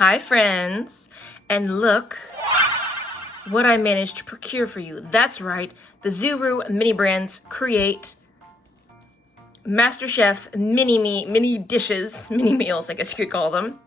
Hi friends, and look what I managed to procure for you. That's right, the Zuru mini brands create MasterChef mini dishes, mini meals, I guess you could call them.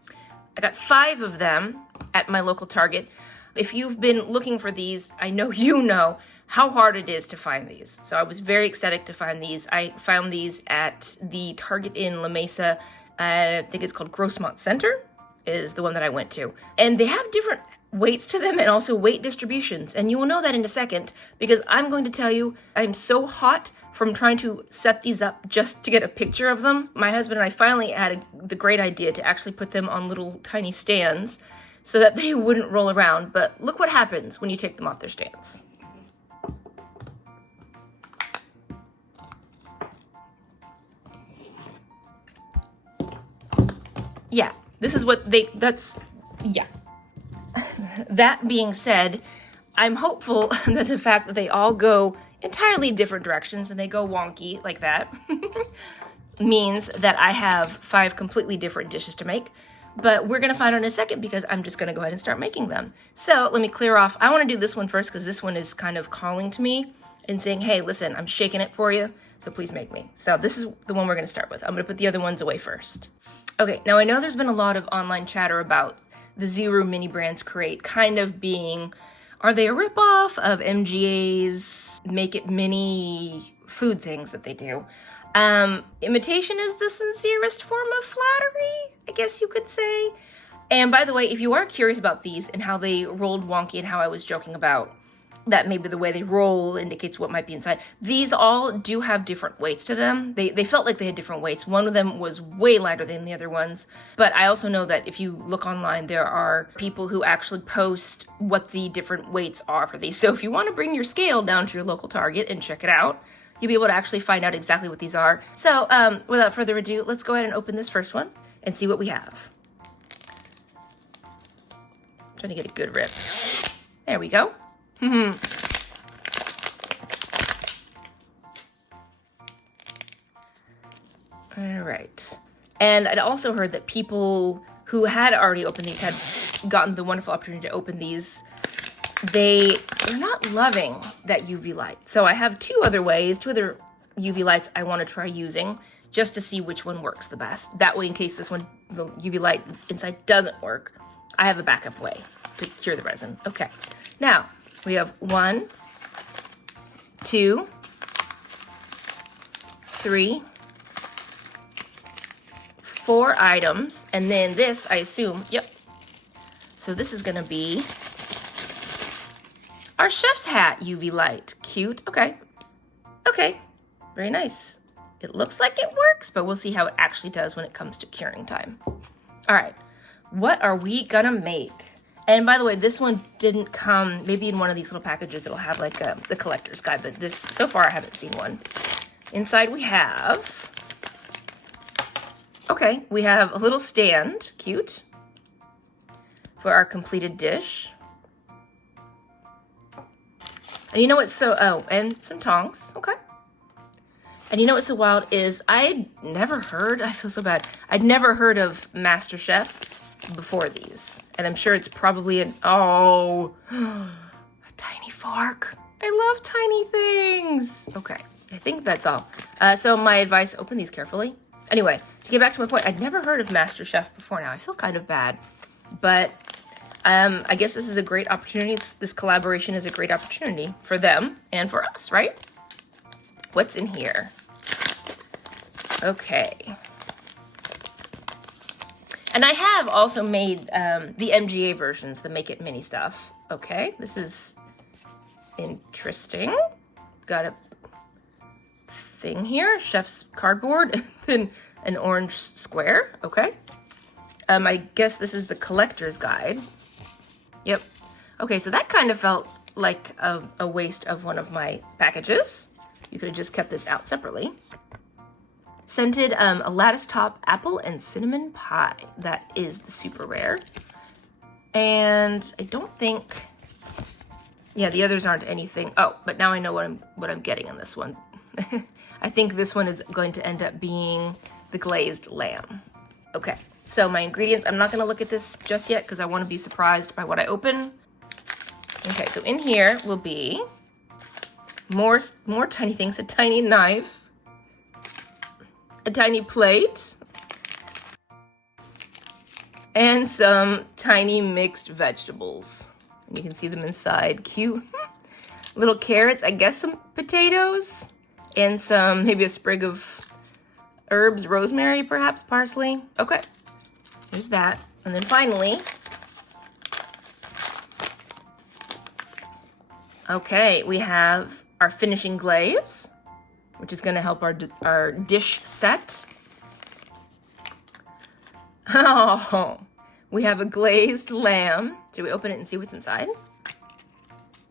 I got 5 of them at my local Target. If you've been looking for these, I know you know how hard it is to find these. So I was very ecstatic to find these. I found these at the Target in La Mesa. I think it's called Grossmont Center is the one that I went to. And they have different weights to them and also weight distributions. And you will know that in a second because I'm going to tell you I'm so hot from trying to set these up just to get a picture of them. My husband and I finally had the great idea to actually put them on little tiny stands so that they wouldn't roll around. But look what happens when you take them off their stands. Yeah, this is what yeah. That being said, I'm hopeful that the fact that they all go entirely different directions and they go wonky like that means that I have 5 completely different dishes to make. But we're gonna find out in a second because I'm just gonna go ahead and start making them. So let me clear off. I wanna do this one first because this one is kind of calling to me and saying, hey, listen, I'm shaking it for you, so please make me. So this is the one we're gonna start with. I'm gonna put the other ones away first. Okay, now I know there's been a lot of online chatter about the Zuru mini brands create kind of being, are they a ripoff of MGA's Make It Mini food things that they do? Imitation is the sincerest form of flattery, I guess you could say. And by the way, if you are curious about these and how they rolled wonky and how I was joking about that maybe the way they roll indicates what might be inside, these all do have different weights to them. They felt like they had different weights. One of them was way lighter than the other ones. But I also know that if you look online, there are people who actually post what the different weights are for these. So if you want to bring your scale down to your local Target and check it out, you'll be able to actually find out exactly what these are. So without further ado, let's go ahead and open this first one and see what we have. I'm trying to get a good rip. There we go. All right. And I'd also heard that people who had already opened these had gotten the wonderful opportunity to open these. They are not loving that UV light. So I have 2 other UV lights I want to try using just to see which one works the best. That way, in case this one, the UV light inside doesn't work, I have a backup way to cure the resin. Okay. Now, we have 1, 2, 3, 4 items, and then this, I assume, yep. So this is gonna be our chef's hat UV light. Cute, okay. Okay, very nice. It looks like it works, but we'll see how it actually does when it comes to curing time. All right, what are we gonna make? And by the way, this one didn't come, maybe in one of these little packages, it'll have like the collector's guide, but this, so far I haven't seen one. Inside we have, okay, we have a little stand, cute, for our completed dish. And you know what's so, oh, and some tongs, okay. And you know what's so wild is I feel so bad, I'd never heard of MasterChef before these. And I'm sure it's probably a tiny fork. I love tiny things. Okay, I think that's all. So my advice, open these carefully. Anyway, to get back to my point, I'd never heard of MasterChef before now. I feel kind of bad, but I guess this is a great opportunity. This collaboration is a great opportunity for them and for us, right? What's in here? Okay. And I have also made the MGA versions, the Make It Mini stuff. Okay, this is interesting. Got a thing here, chef's cardboard, and then an orange square, okay. I guess this is the collector's guide. Yep. Okay, so that kind of felt like a waste of one of my packages. You could have just kept this out separately. Scented a lattice top apple and cinnamon pie. That is the super rare. And I don't think, yeah, the others aren't anything. Oh, but now I know what I'm getting on this one. I think this one is going to end up being the glazed lamb. Okay, So my ingredients, I'm not gonna look at this just yet because I wanna be surprised by what I open. Okay, so in here will be more tiny things, a tiny knife, a tiny plate, and some tiny mixed vegetables. And you can see them inside. Cute little carrots, I guess some potatoes, and some, maybe a sprig of herbs, rosemary, perhaps parsley. Okay, there's that. And then finally, okay, we have our finishing glaze, which is gonna help our dish set. Oh, we have a glazed lamb. Should we open it and see what's inside?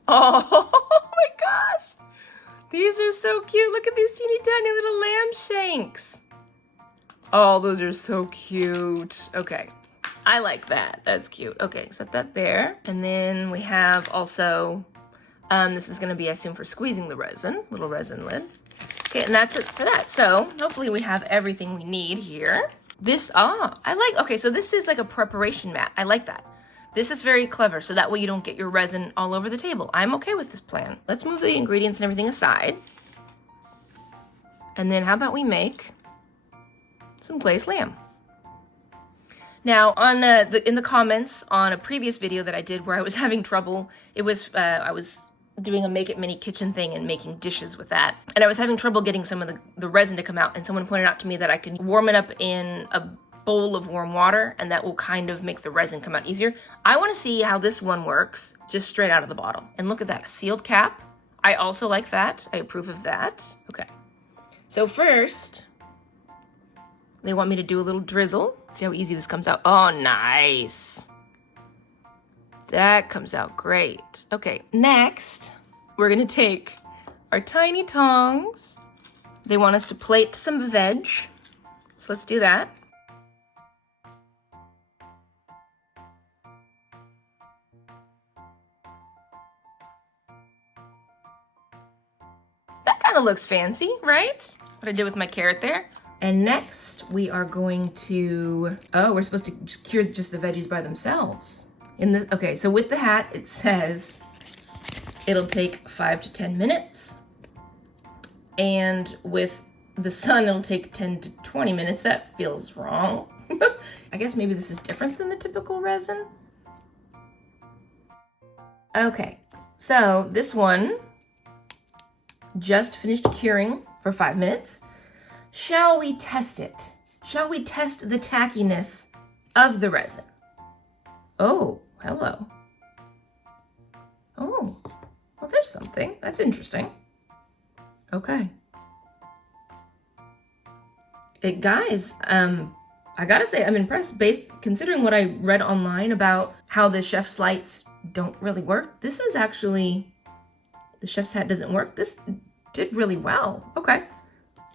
Oh my gosh. These are so cute. Look at these teeny tiny little lamb shanks. Oh, those are so cute. Okay, I like that. That's cute. Okay, set that there. And then we have also, this is gonna be, I assume, for squeezing the resin, little resin lid. Okay, and that's it for that. So hopefully we have everything we need here. Okay, so this is like a preparation mat. I like that. This is very clever, so that way you don't get your resin all over the table. I'm okay with this plan. Let's move the ingredients and everything aside. And then how about we make some glazed lamb? Now, on in the comments on a previous video that I did where I was having trouble, it was, I was doing a Make It Mini kitchen thing and making dishes with that. And I was having trouble getting some of the resin to come out, and someone pointed out to me that I can warm it up in a bowl of warm water and that will kind of make the resin come out easier. I wanna see how this one works just straight out of the bottle. And look at that, a sealed cap. I also like that, I approve of that. Okay, so first, they want me to do a little drizzle. See how easy this comes out. Oh, nice. That comes out great. Okay, next, we're gonna take our tiny tongs. They want us to plate some veg. So let's do that. That kind of looks fancy, right? What I did with my carrot there. And next, we are going to, oh, we're supposed to just cure just the veggies by themselves. Okay, so with the hat, it says it'll take 5 to 10 minutes. And with the sun, it'll take 10 to 20 minutes. That feels wrong. I guess maybe this is different than the typical resin. Okay, so this one just finished curing for 5 minutes. Shall we test it? Shall we test the tackiness of the resin? Oh, hello. Oh, well, there's something. That's interesting. Okay. Guys, I gotta say, I'm impressed considering what I read online about how the chef's lights don't really work. This is actually, the chef's hat doesn't work. This did really well. Okay.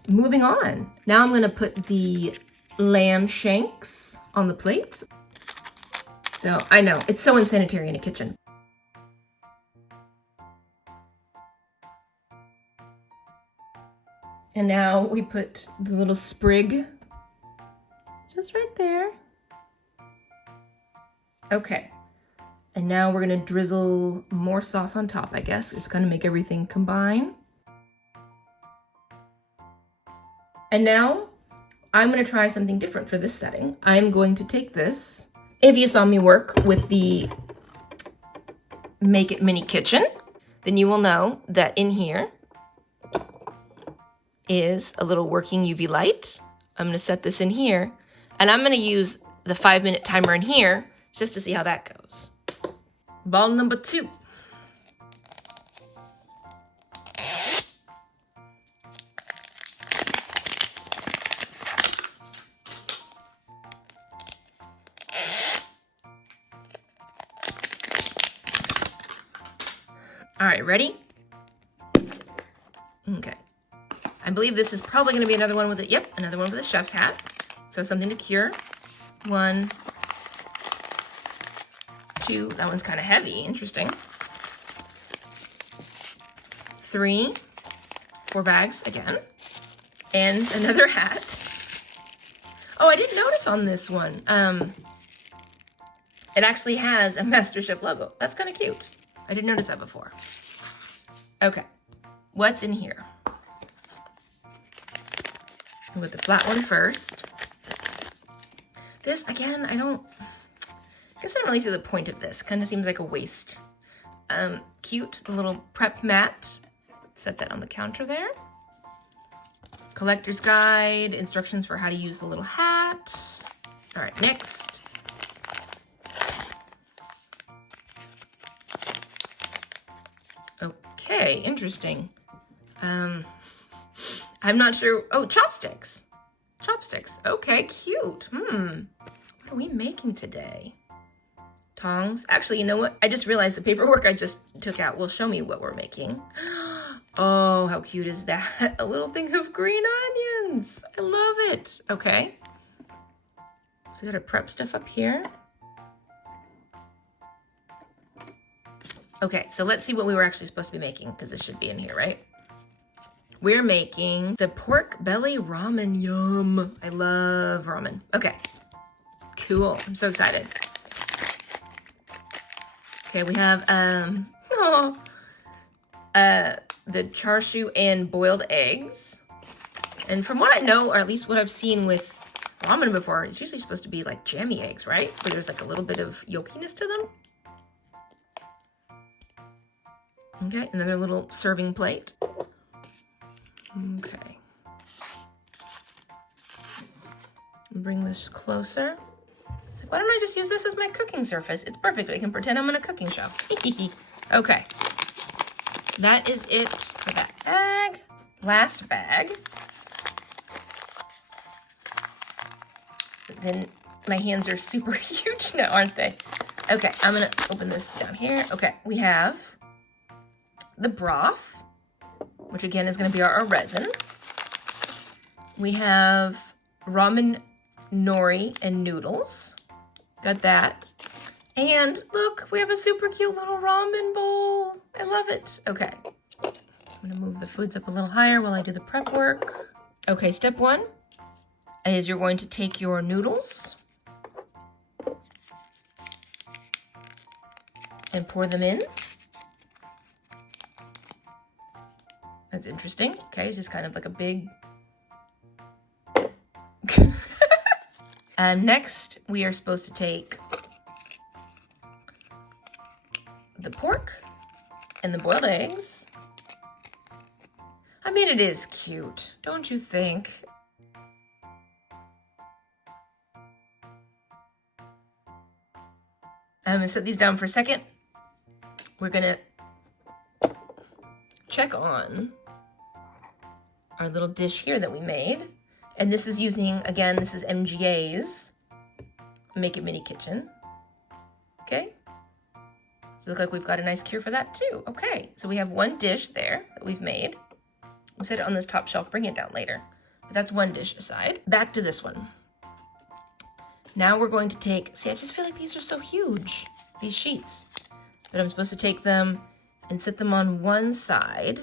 Moving on. Now I'm gonna put the lamb shanks on the plate. So I know, it's so unsanitary in a kitchen. And now we put the little sprig just right there. Okay. And now we're gonna drizzle more sauce on top, I guess. It's gonna make everything combine. And now I'm gonna try something different for this setting. I'm going to take this. If you saw me work with the Make It Mini Kitchen, then you will know that in here is a little working UV light. I'm gonna set this in here, and I'm gonna use the 5-minute timer in here just to see how that goes. Ball number 2. All right, ready? Okay. I believe this is probably gonna be another one with another one with a chef's hat. So something to cure. 1, 2, that one's kind of heavy, interesting. 3, 4 bags again. And another hat. Oh, I didn't notice on this one. It actually has a MasterChef logo. That's kind of cute. I didn't notice that before. Okay, what's in here? With the flat one first. This, again, I guess I don't really see the point of this. Kind of seems like a waste. Cute, the little prep mat. Set that on the counter there. Collector's guide, instructions for how to use the little hat. All right, next. Okay, interesting. I'm not sure. Oh, chopsticks. Chopsticks. Okay, cute. What are we making today? Tongs. Actually, you know what? I just realized the paperwork I just took out will show me what we're making. Oh, how cute is that? A little thing of green onions. I love it. Okay. So we gotta prep stuff up here. Okay, so let's see what we were actually supposed to be making, because this should be in here, right? We're making the pork belly ramen. Yum. I love ramen. Okay. Cool. I'm so excited. Okay, we have the char siu and boiled eggs. And from what I know, or at least what I've seen with ramen before, it's usually supposed to be like jammy eggs, right? Where there's like a little bit of yolkiness to them. Okay, another little serving plate. Okay. Bring this closer. It's like, why don't I just use this as my cooking surface? It's perfect. I can pretend I'm in a cooking show. Okay. That is it for that bag. Last bag. But then my hands are super huge now, aren't they? Okay, I'm gonna open this down here. Okay, we have the broth, which again is gonna be our resin. We have ramen nori and noodles. Got that. And look, we have a super cute little ramen bowl. I love it. Okay. I'm gonna move the foods up a little higher while I do the prep work. Okay, step one is you're going to take your noodles and pour them in. That's interesting. Okay, it's just kind of like a big... Next, we are supposed to take the pork and the boiled eggs. I mean, it is cute, don't you think? I'm gonna set these down for a second. We're gonna check on our little dish here that we made. And this is using, again, this is MGA's Make It Mini Kitchen. Okay. So look like we've got a nice cure for that too. Okay, so we have one dish there that we've made. We'll set it on this top shelf, bring it down later. But that's one dish aside. Back to this one. Now we're going to take, see, I just feel like these are so huge, these sheets. But I'm supposed to take them and sit them on one side.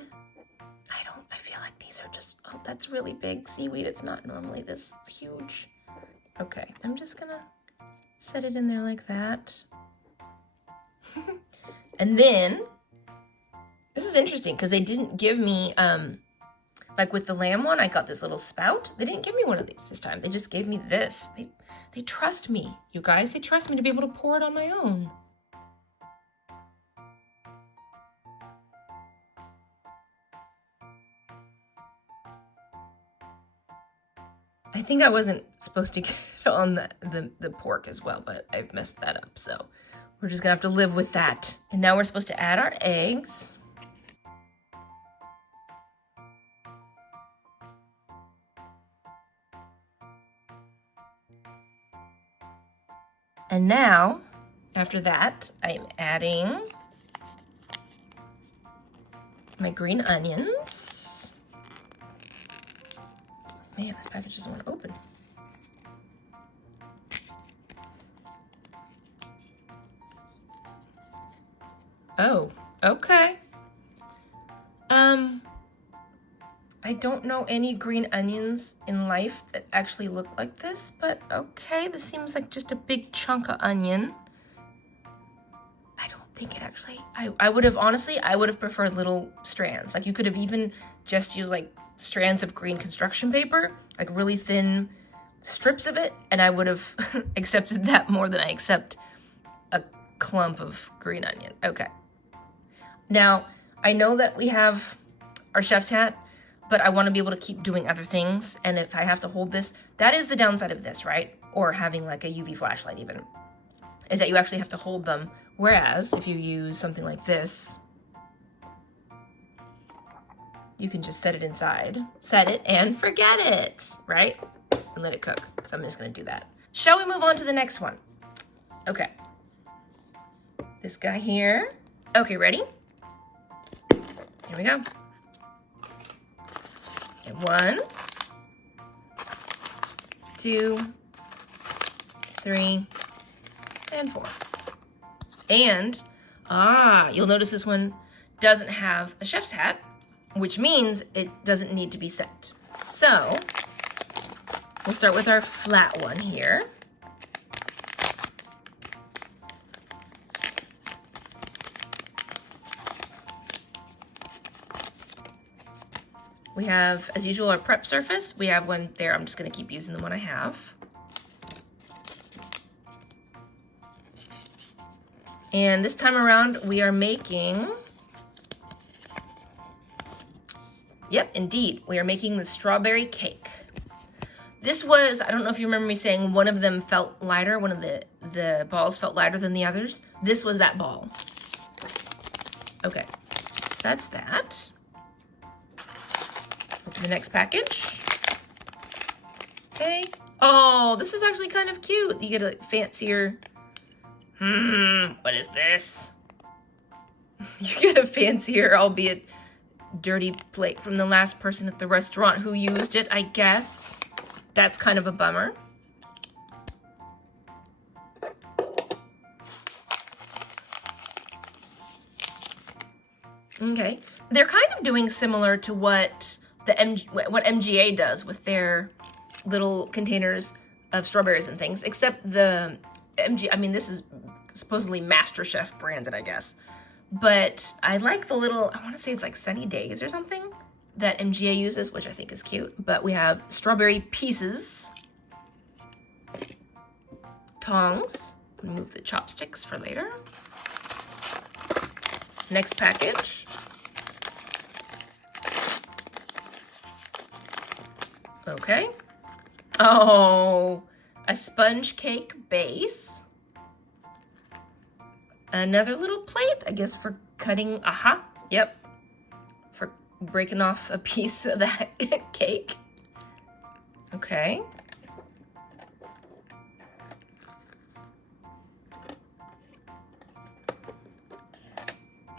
I feel like these are just, oh, that's really big seaweed. It's not normally this huge. Okay, I'm just gonna set it in there like that. And then, this is interesting because they didn't give me, like with the lamb one, I got this little spout. They didn't give me one of these this time. They just gave me this. They trust me, you guys. They trust me to be able to pour it on my own. I think I wasn't supposed to get on the pork as well, but I've messed that up, so we're just gonna have to live with that. And now we're supposed to add our eggs. And now, after that, I'm adding my green onions. Man, this package doesn't want to open. Oh, okay. I don't know any green onions in life that actually look like this, but okay, this seems like just a big chunk of onion. I don't think it actually, I would have, honestly, I would have preferred little strands. Like you could have even just used like strands of green construction paper, like really thin strips of it, and I would have accepted that more than I accept a clump of green onion. Okay. Now, I know that we have our chef's hat, but I want to be able to keep doing other things. And if I have to hold this, that is the downside of this, right? Or having like a UV flashlight even, is that you actually have to hold them. Whereas if you use something like this, you can just set it inside, set it and forget it, right? And let it cook. So I'm just gonna do that. Shall we move on to the next one? Okay. This guy here. Okay, ready? Here we go. Okay, 1, 2, 3, and 4. And, you'll notice this one doesn't have a chef's hat, which means it doesn't need to be set. So, we'll start with our flat one here. We have, as usual, our prep surface. We have one there. I'm just gonna keep using the one I have. And this time around, we are making, yep, indeed, we are making the strawberry cake. This was, I don't know if you remember me saying one of them felt lighter, one of the balls felt lighter than the others. This was that ball. Okay, so that's that. To the next package. Okay. Oh, this is actually kind of cute. You get a fancier, what is this? You get a fancier, albeit dirty plate from the last person at the restaurant who used it, I guess. That's kind of a bummer. Okay. They're kind of doing similar to what what MGA does with their little containers of strawberries and things, except the I mean, this is supposedly MasterChef branded, I guess. But I like the little, I want to say it's like Sunny Days or something that MGA uses, which I think is cute. But we have strawberry pieces, tongs, remove the chopsticks for later. Next package. Okay. Oh, a sponge cake base. Another little plate, I guess, for cutting, yep. For breaking off a piece of that cake. Okay.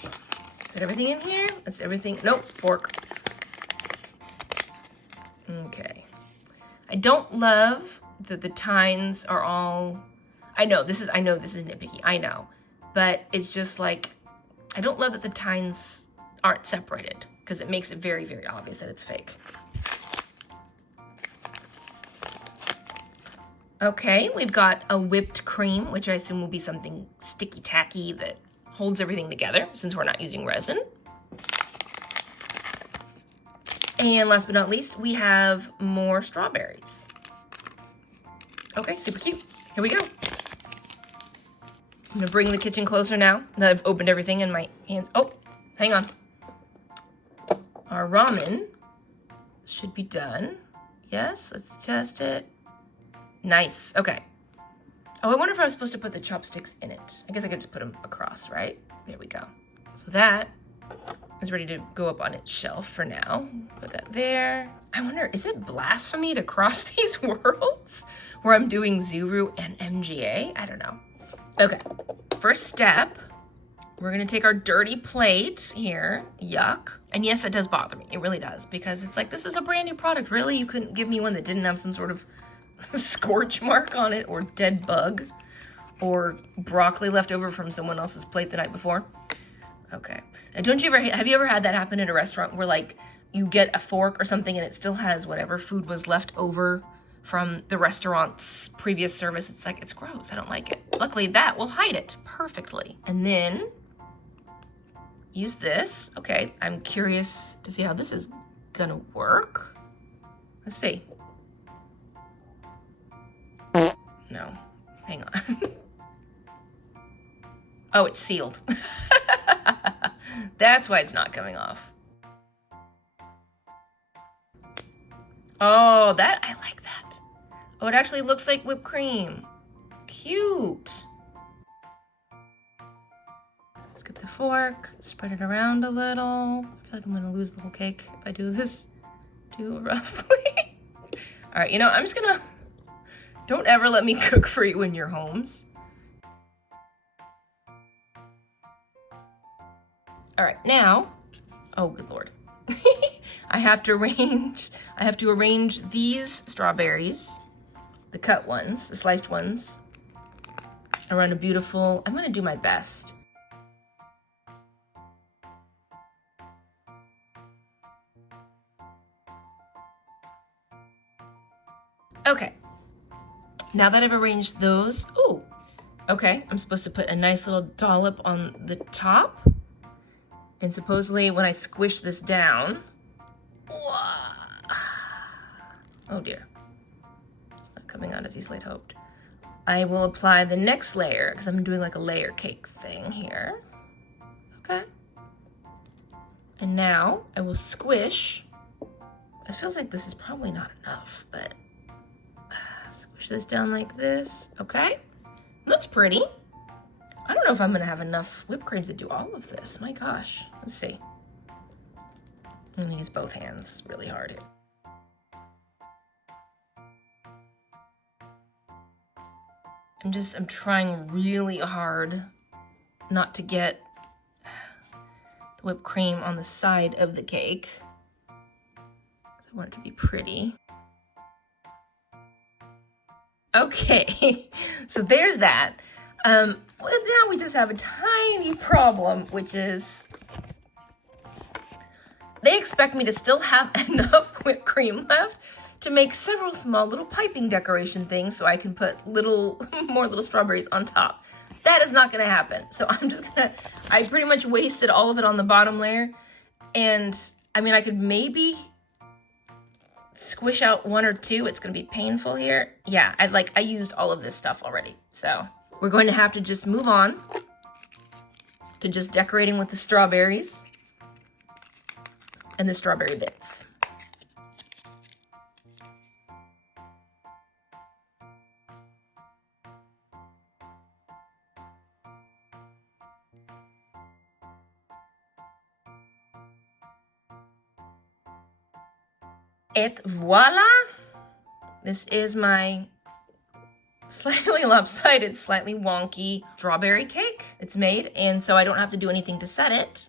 Is that everything in here? That's everything. Nope, fork. Okay. I don't love that the tines are all, I know this is nitpicky, I know. But it's just like, I don't love that the tines aren't separated because it makes it very, very obvious that it's fake. Okay, we've got a whipped cream, which I assume will be something sticky tacky that holds everything together since we're not using resin. And last but not least, we have more strawberries. Okay, super cute. Here we go. I'm gonna bring the kitchen closer now that I've opened everything in my hands. Oh, hang on. Our ramen should be done. Yes, let's test it. Nice, okay. Oh, I wonder if I was supposed to put the chopsticks in it. I guess I could just put them across, right? There we go. So that is ready to go up on its shelf for now. Put that there. I wonder, is it blasphemy to cross these worlds where I'm doing Zuru and MGA? I don't know. Okay, first step, we're gonna take our dirty plate here, yuck. And yes, that does bother me, it really does, because it's like, this is a brand new product. Really, you couldn't give me one that didn't have some sort of scorch mark on it, or dead bug, or broccoli left over from someone else's plate the night before? Okay, and have you ever had that happen at a restaurant where like, you get a fork or something and it still has whatever food was left over from the restaurant's previous service. It's like, it's gross, I don't like it. Luckily that will hide it perfectly. And then use this. Okay, I'm curious to see how this is gonna work. Let's see. No, hang on. Oh, it's sealed. That's why it's not coming off. Oh, that, I like that. Oh, it actually looks like whipped cream. Cute. Let's get the fork, spread it around a little. I feel like I'm gonna lose the whole cake if I do this too roughly. All right, you know, I'm just gonna, don't ever let me cook for you in your homes. All right, now, oh, good Lord. I have to arrange these strawberries, the cut ones, the sliced ones, around a beautiful, I'm gonna do my best. Okay, now that I've arranged those, ooh, okay, I'm supposed to put a nice little dollop on the top. And supposedly when I squish this down, oh dear, it's not coming out as easily as hoped. I will apply the next layer because I'm doing like a layer cake thing here. Okay. And now I will squish. It feels like this is probably not enough, but squish this down like this. Okay. Looks pretty. I don't know if I'm gonna have enough whipped cream to do all of this. My gosh, let's see. I'm gonna use both hands, it's really hard here. I'm trying really hard not to get the whipped cream on the side of the cake. I want it to be pretty. Okay, so there's that. Well, now we just have a tiny problem, which is they expect me to still have enough whipped cream left to make several small little piping decoration things so I can put more little strawberries on top. That is not gonna happen. So I pretty much wasted all of it on the bottom layer. And I mean, I could maybe squish out one or two. It's gonna be painful here. Yeah, I used all of this stuff already. So we're going to have to just move on to just decorating with the strawberries and the strawberry bits. Et voila! This is my slightly lopsided, slightly wonky strawberry cake. It's made, and so I don't have to do anything to set it.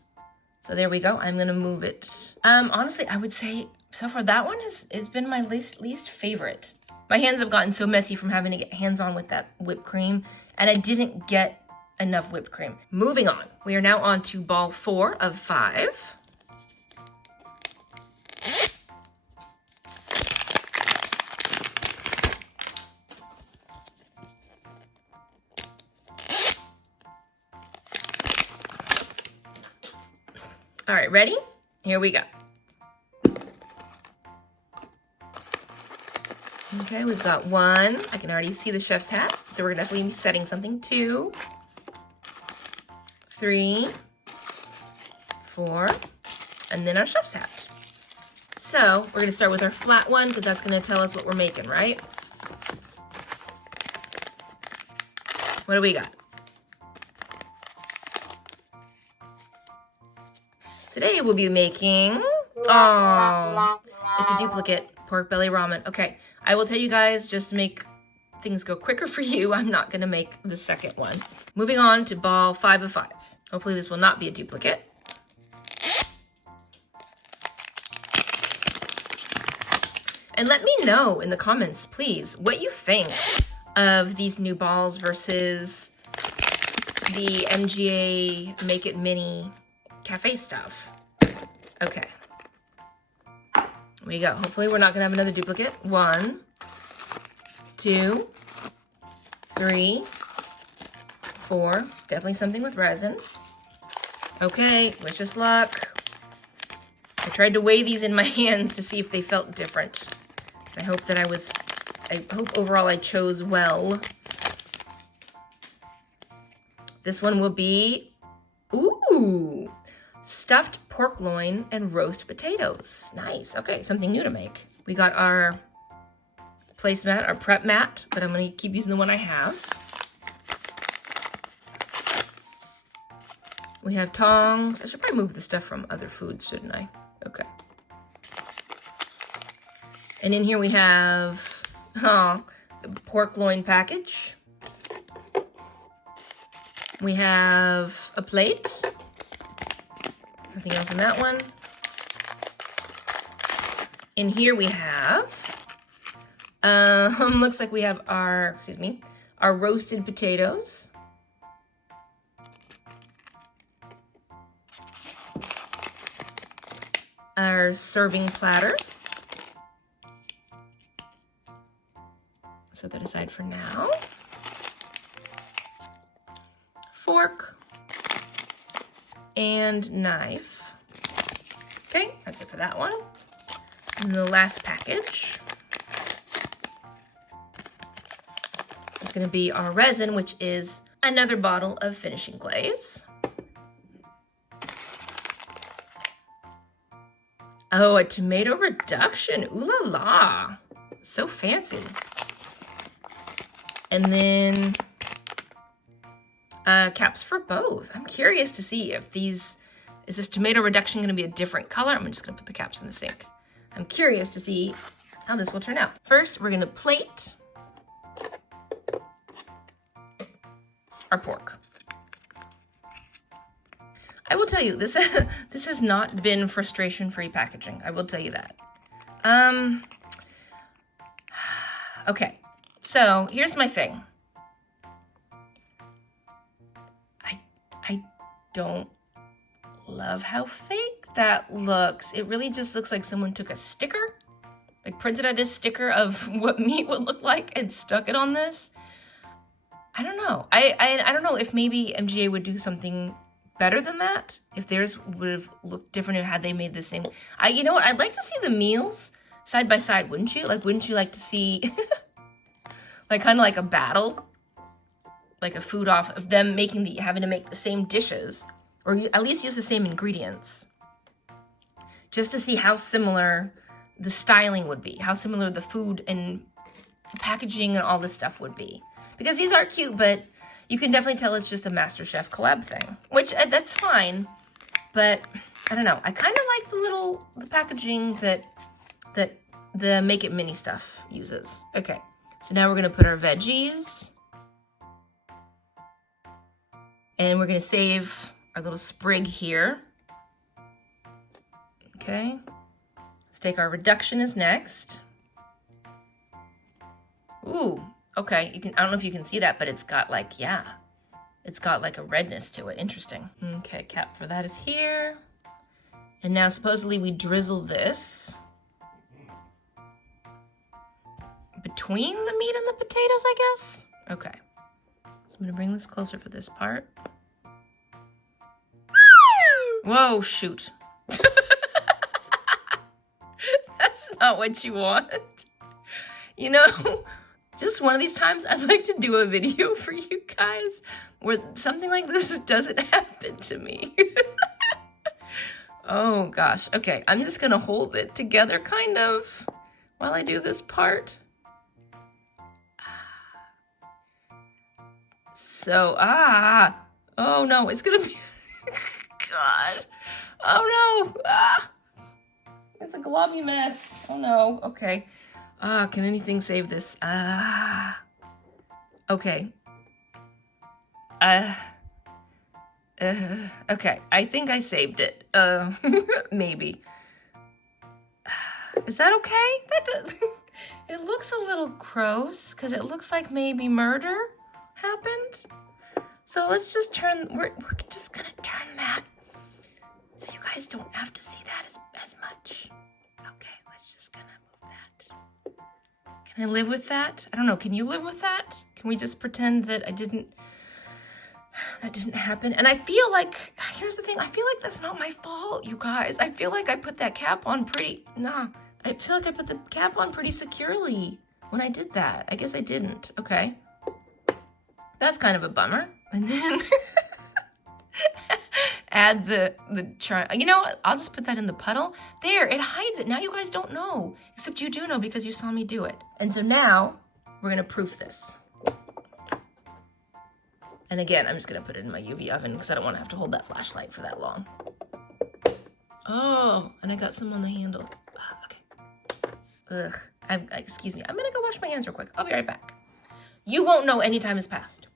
So there we go. I'm gonna move it. Honestly, I would say so far that one has been my least favorite. My hands have gotten so messy from having to get hands-on with that whipped cream, and I didn't get enough whipped cream. Moving on. We are now on to ball 4 of 5. All right, ready? Here we go. Okay, we've got 1. I can already see the chef's hat, so we're gonna definitely be setting something. 2, 3, 4, and then our chef's hat. So we're gonna start with our flat one because that's gonna tell us what we're making, right? What do we got? Today we'll be making, oh, it's a duplicate pork belly ramen. Okay, I will tell you guys, just to make things go quicker for you, I'm not gonna make the second one. Moving on to ball 5 of 5. Hopefully this will not be a duplicate. And let me know in the comments, please, what you think of these new balls versus the MGA Make It Mini cafe stuff. Okay. we go. Hopefully we're not gonna have another duplicate. 1, 2, 3, 4. Definitely something with resin. Okay, wish us luck. I tried to weigh these in my hands to see if they felt different. I hope overall I chose well. This one will be, ooh, stuffed pork loin and roast potatoes. Nice. Okay, something new to make. We got our placemat, our prep mat, but I'm gonna keep using the one I have. We have tongs. I should probably move the stuff from other foods, shouldn't I? Okay. And in here we have, the pork loin package. We have a plate. Nothing else in that one. In here we have, looks like we have our roasted potatoes. Our serving platter. Set that aside for now. Fork and knife. Okay, that's it for that one. And the last package is going to be our resin, which is another bottle of finishing glaze. Oh, a tomato reduction. Ooh la la. So fancy. And then caps for both. I'm curious to see if is this tomato reduction going to be a different color? I'm just going to put the caps in the sink. I'm curious to see how this will turn out. First, we're going to plate our pork. I will tell you, this has not been frustration-free packaging. I will tell you that. Okay, so here's my thing. I don't love how fake that looks. It really just looks like someone took a sticker, like printed out a sticker of what meat would look like and stuck it on this. I don't know. I don't know if maybe MGA would do something better than that. If theirs would have looked different had they made the same. You know what? I'd like to see the meals side by side, wouldn't you? Like, wouldn't you like to see like kind of like a battle? Like a food off of them having to make the same dishes, or at least use the same ingredients, just to see how similar the styling would be, how similar the food and packaging and all this stuff would be. Because these are cute, but you can definitely tell it's just a MasterChef collab thing, which that's fine. But I don't know. I kind of like the packaging that the Make It Mini stuff uses. Okay, so now we're gonna put our veggies. And we're gonna save our little sprig here. Okay, let's take our reduction as next. Ooh, okay, I don't know if you can see that, but it's got like, it's got like a redness to it. Interesting. Okay, cap for that is here. And now supposedly we drizzle this between the meat and the potatoes, I guess? Okay. I'm gonna bring this closer for this part. Whoa, shoot. That's not what you want. You know, just one of these times I'd like to do a video for you guys where something like this doesn't happen to me. Oh gosh, okay, I'm just gonna hold it together kind of while I do this part. So, oh no, it's gonna be, God, oh no, it's a globby mess, oh no, okay, can anything save this, okay, okay, I think I saved it, maybe, is that okay? That does, it looks a little gross, because it looks like maybe murder happened. So let's just turn, we're just gonna turn that so you guys don't have to see that as much. Okay, let's It's just gonna move that. Can I live with that? I don't know, can you live with that? Can we just pretend that that didn't happen? And I feel like, here's the thing, I feel like that's not my fault, you guys. I feel like I put that cap on I feel like I put the cap on pretty securely when I did that. I guess I didn't. Okay. That's kind of a bummer. And then add the you know what? I'll just put that in the puddle. There, it hides it. Now you guys don't know. Except you do know because you saw me do it. And so now we're gonna proof this. And again, I'm just gonna put it in my UV oven because I don't wanna have to hold that flashlight for that long. Oh, and I got some on the handle. Okay. Ugh, excuse me. I'm gonna go wash my hands real quick. I'll be right back. You won't know any time has passed.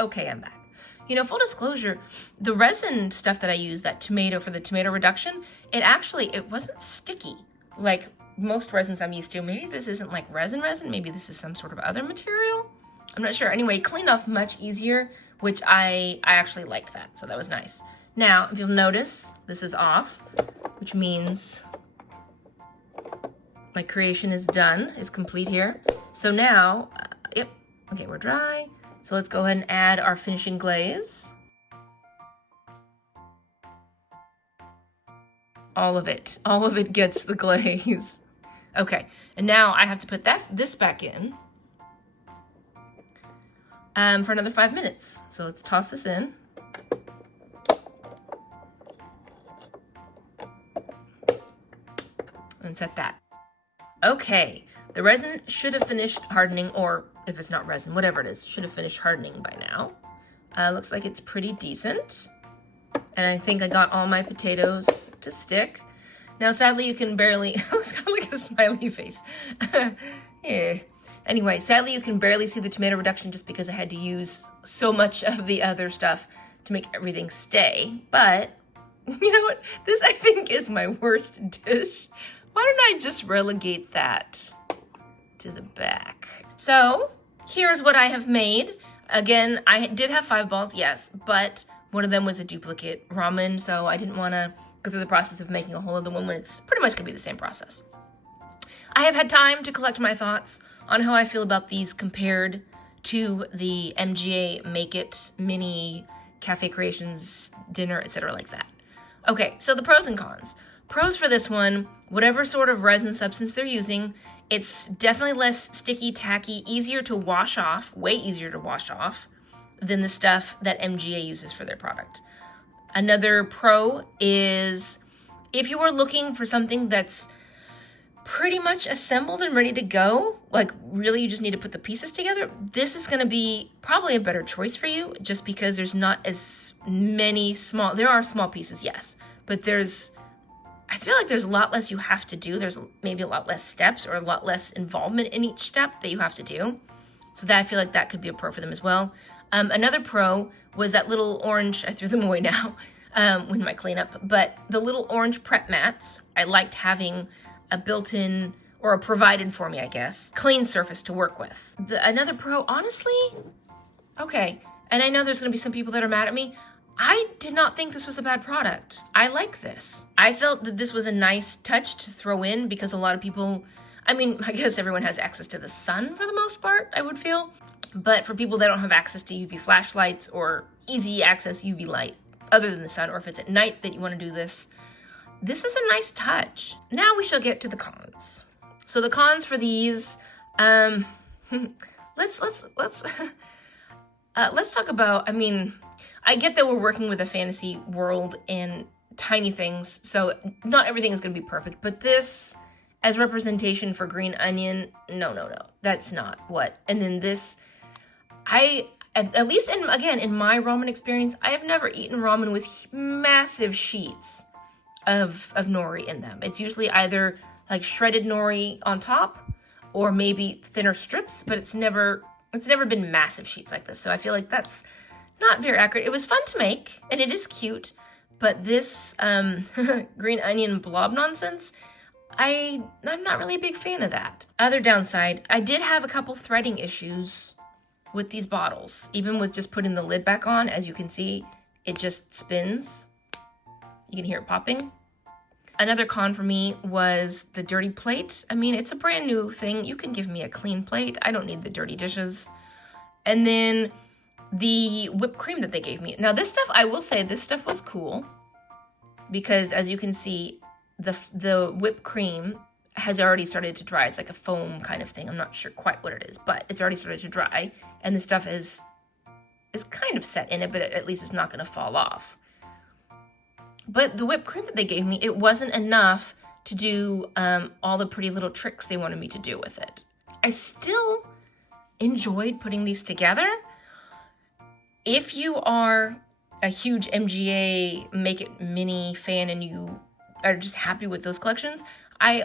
Okay, I'm back. You know, full disclosure, the resin stuff that I used, that tomato for the tomato reduction, it wasn't sticky like most resins I'm used to. Maybe this isn't like resin, maybe this is some sort of other material. I'm not sure. Anyway, cleaned off much easier, which I actually liked that, so that was nice. Now, if you'll notice, this is off, which means my creation is done, is complete here. So now, yep, okay, we're dry. So let's go ahead and add our finishing glaze. All of it gets the glaze. Okay, and now I have to put this back in for another 5 minutes. So let's toss this in. And set that. Okay, the resin should have finished hardening, or if it's not resin, whatever it is, should have finished hardening by now. Looks like it's pretty decent. And I think I got all my potatoes to stick. Now, sadly, you can barely, it's kind of like a smiley face. Yeah. Anyway, sadly, you can barely see the tomato reduction just because I had to use so much of the other stuff to make everything stay. But, you know what? This, I think, is my worst dish. Why don't I just relegate that to the back? So, here's what I have made. Again, I did have 5 balls, yes, but one of them was a duplicate ramen, so I didn't want to go through the process of making a whole other one when it's pretty much going to be the same process. I have had time to collect my thoughts on how I feel about these compared to the MGA Make It Mini Cafe Creations dinner, etc. like that. Okay, so the pros and cons. Pros for this one, whatever sort of resin substance they're using, it's definitely less sticky, tacky, easier to wash off, way easier to wash off than the stuff that MGA uses for their product. Another pro is if you are looking for something that's pretty much assembled and ready to go, like really you just need to put the pieces together, this is gonna be probably a better choice for you just because there's not as many there are small pieces, yes, but I feel like there's a lot less you have to do. There's maybe a lot less steps or a lot less involvement in each step that you have to do. So that I feel like that could be a pro for them as well. Another pro was that little orange, I threw them away now with my cleanup, but the little orange prep mats, I liked having a built-in, or a provided for me, I guess, clean surface to work with. Another pro, honestly, okay, and I know there's gonna be some people that are mad at me, I did not think this was a bad product. I like this. I felt that this was a nice touch to throw in because a lot of people, I mean, I guess everyone has access to the sun for the most part, I would feel. But for people that don't have access to UV flashlights or easy access UV light other than the sun, or if it's at night that you want to do this, this is a nice touch. Now we shall get to the cons. So the cons for these, let's talk about, I mean, I get that we're working with a fantasy world and tiny things, so not everything is going to be perfect, but this, as representation for green onion, no, that's not what. And then this, at least in my ramen experience, I have never eaten ramen with massive sheets of nori in them. It's usually either like shredded nori on top or maybe thinner strips, but it's never been massive sheets like this. So I feel like that's not very accurate. It was fun to make, and it is cute, but this green onion blob nonsense, I'm not really a big fan of that. Other downside, I did have a couple threading issues with these bottles. Even with just putting the lid back on, as you can see, it just spins. You can hear it popping. Another con for me was the dirty plate. I mean, it's a brand new thing. You can give me a clean plate. I don't need the dirty dishes. And then the whipped cream that they gave me. Now this stuff, I will say, this stuff was cool because as you can see, the whipped cream has already started to dry. It's like a foam kind of thing. I'm not sure quite what it is, but it's already started to dry. And the stuff is kind of set in it, but at least it's not going to fall off. But the whipped cream that they gave me, it wasn't enough to do all the pretty little tricks they wanted me to do with it. I still enjoyed putting these together. If you are a huge MGA Make It Mini fan and you are just happy with those collections, I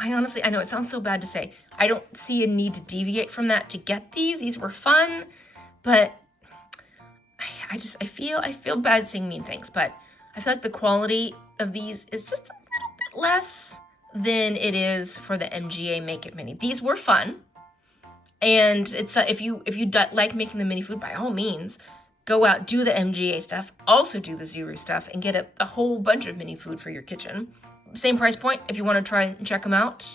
honestly, I know it sounds so bad to say, I don't see a need to deviate from that to get these. These were fun, but I feel bad saying mean things, but I feel like the quality of these is just a little bit less than it is for the MGA Make It Mini. These were fun, and it's if you like making the mini food, by all means, go out, do the MGA stuff, also do the Zuru stuff, and get a whole bunch of mini food for your kitchen. Same price point. If you want to try and check them out,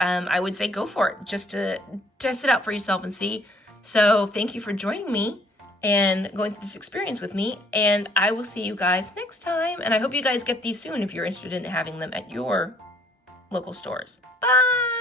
I would say go for it, just to test it out for yourself and see. So thank you for joining me and going through this experience with me, and I will see you guys next time. And I hope you guys get these soon if you're interested in having them at your local stores. Bye!